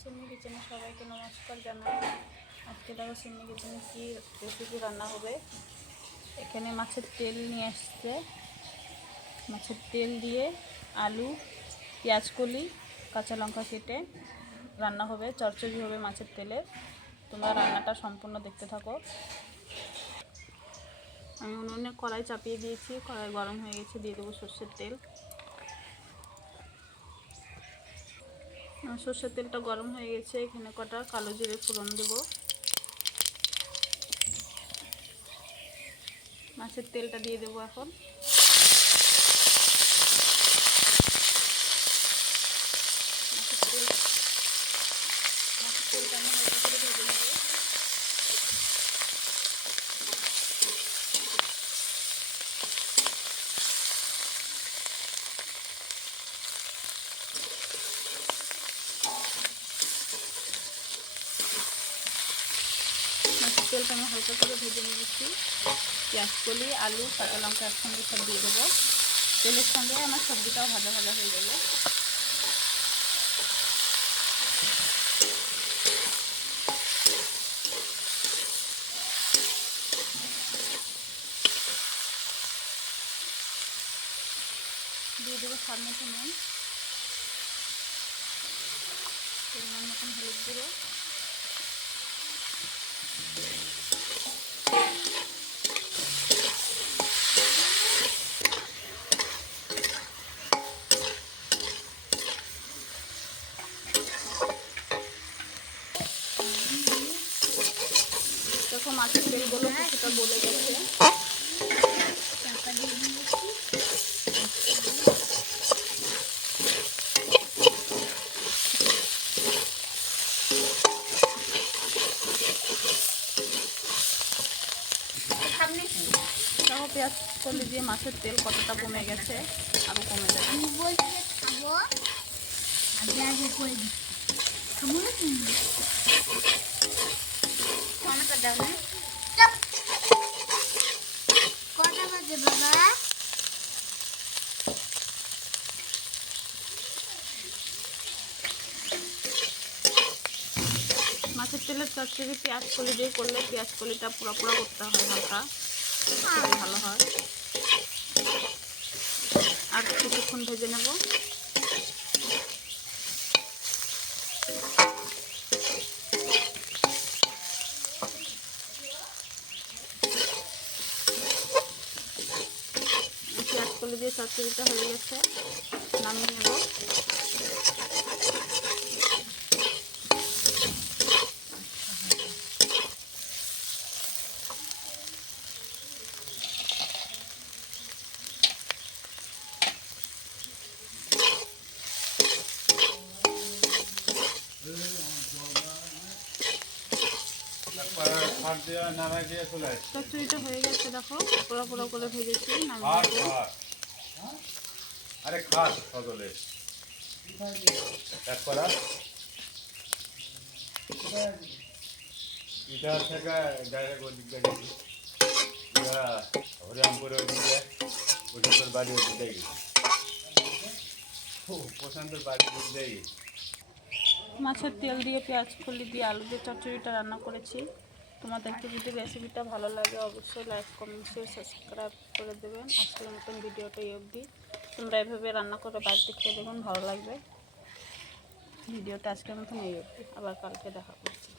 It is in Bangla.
সিন্নি কিচেনে সবাইকে নমস্কার জানাই। আজকে দেখো সিন্নি কিচেনে কি রেসিপি রান্না হবে। এখানে মাছের তেল নিয়ে আসছে, মাছের তেল দিয়ে আলু, পেঁয়াজ কলি, কাঁচা লঙ্কা কেটে রান্না হবে, চচ্চড়ি হবে মাছের তেলে। তোমরা রান্নাটা সম্পূর্ণ দেখতে থাকো। আমি উনুনে কড়াই চাপিয়ে দিয়েছি, কড়াই গরম হয়ে গেছে, দিয়ে দেবো সর্ষের তেল। সর্ষের তেলটা গরম হয়ে গেছে, এখানে কটা কালো জিরে ফোড়ন দেব। মাছের তেলটা দিয়ে দেবো এখন। মাছের তেলটা আমি হালকা করে ভেজে নেব। মাছের তেলটা আমি হালকা করে ভেজে নিয়েছি। পেঁয়াজ কলি, আলু, কাঁচা লঙ্কা একসঙ্গে সব দিয়ে দেবো। তেলের সঙ্গে আমার সবজিটাও ভাজা ভাজা হয়ে যাবে। দিয়ে দেবো স্বাদ মতো নুন, পরিমাণ মতন হলুদ গুঁড়ো, দেখো মাছের তেলগুলো কিছুটা গলে গেছে। দেখো পেঁয়াজ কলি দিয়ে মাছের তেল কতটা কমে গেছে, আরও কমে যাবে। মাছের তেলের চচ্চড়ি পেঁয়াজ কলি দিয়ে করলে পেঁয়াজ কলিটা পুরো পুরো করতে হয়, হালকা ভালো হয়। আর কিছুক্ষণ ভেজে নেব। পেঁয়াজ কলি দিয়ে চচ্চড়িটা হয়ে গেছে, নামিয়ে নেব। চচ্চড়িটা হয়ে গেছে, দেখো পোড়া পোড়া করে ভেজেছি, নামিয়ে নেব। আরে খাস বদলে এক করা এটা থেকে ডাইরেক্ট ওদিক দিয়ে গেছি, হরিরামপুরের ওদিকে প্রশান্তর বাড়ি ওদিক দিয়ে গেছি, প্রশান্তর বাড়ি ওদিক দিয়ে গেছি। মাছের তেল দিয়ে পেঁয়াজ কলি দিয়ে আলু দিয়ে চচ্চড়িটা রান্না করেছি। তোমাদেরকে যদি রেসিপিটা ভালো লাগে অবশ্যই লাইক, কমেন্ট, শেয়ার, সাবস্ক্রাইব করে দেবেন। আজকের মতন ভিডিওটা এই অবধি। তোমরা এভাবে রান্না করে বাড়িতে খেয়ে দেখুন, ভালো লাগবে। ভিডিওটা আজকের মতন এই অবধি, আবার কালকে দেখা করছি।